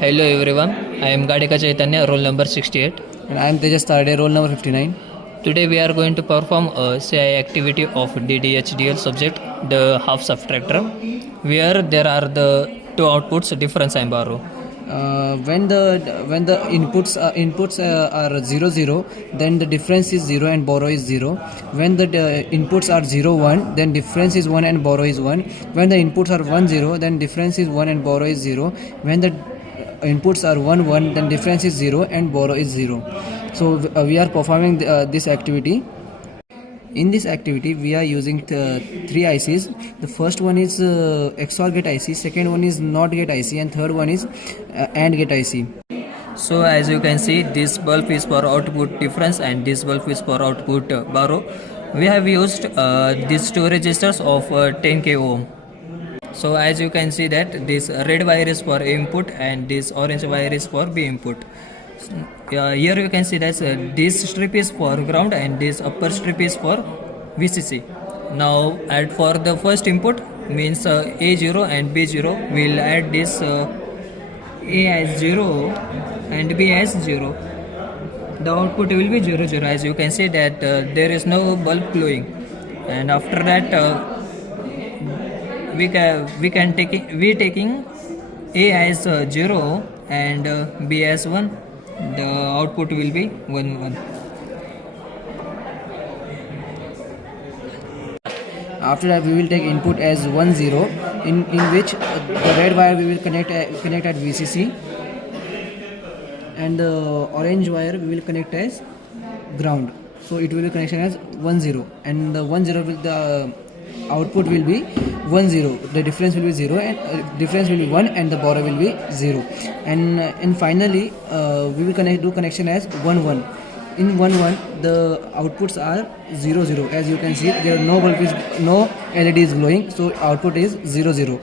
Hello everyone, I am Gadika Chaitanya, roll number 68. And I am Tejas Tarde, roll number 59. Today we are going to perform a CI activity of DDHDL subject, the half subtractor, where there are the two outputs, difference and borrow. When the inputs are 0 0, then the difference is 0 and borrow is 0. When the inputs are 0 1, then difference is 1 and borrow is 1. When the inputs are 1 0, then difference is 1 and borrow is 0. When the inputs are 1 1, then difference is 0 and borrow is 0. So we are performing this activity. In this activity we are using three ICs. The first one is XOR gate IC, second one is NOT gate IC, and third one is AND gate IC. So as you can see, this bulb is for output difference and this bulb is for output borrow. We have used these two resistors of 10k ohm. So as you can see that this red wire is for A input and this orange wire is for B input. Here you can see that this strip is for ground and this upper strip is for VCC. Now add for the first input means A0 and B0, we'll add this A as 0 and B as 0. The output will be 0 0. As you can see that there is no bulb glowing, and after that we taking A as 0 and B as 1. The output will be 1 1. After that we will take input as 1 0, in which the red wire we will connect at VCC, and the orange wire we will connect as ground. So it will be connection as 1 0, and the 1 0 will the output will be 1 0. The difference will be 0 and difference will be 1 and the borrow will be 0. And finally we will do connection as 1 1. In 1 1 the outputs are 0 0. As you can see, there are no LED is glowing, so output is 0 0.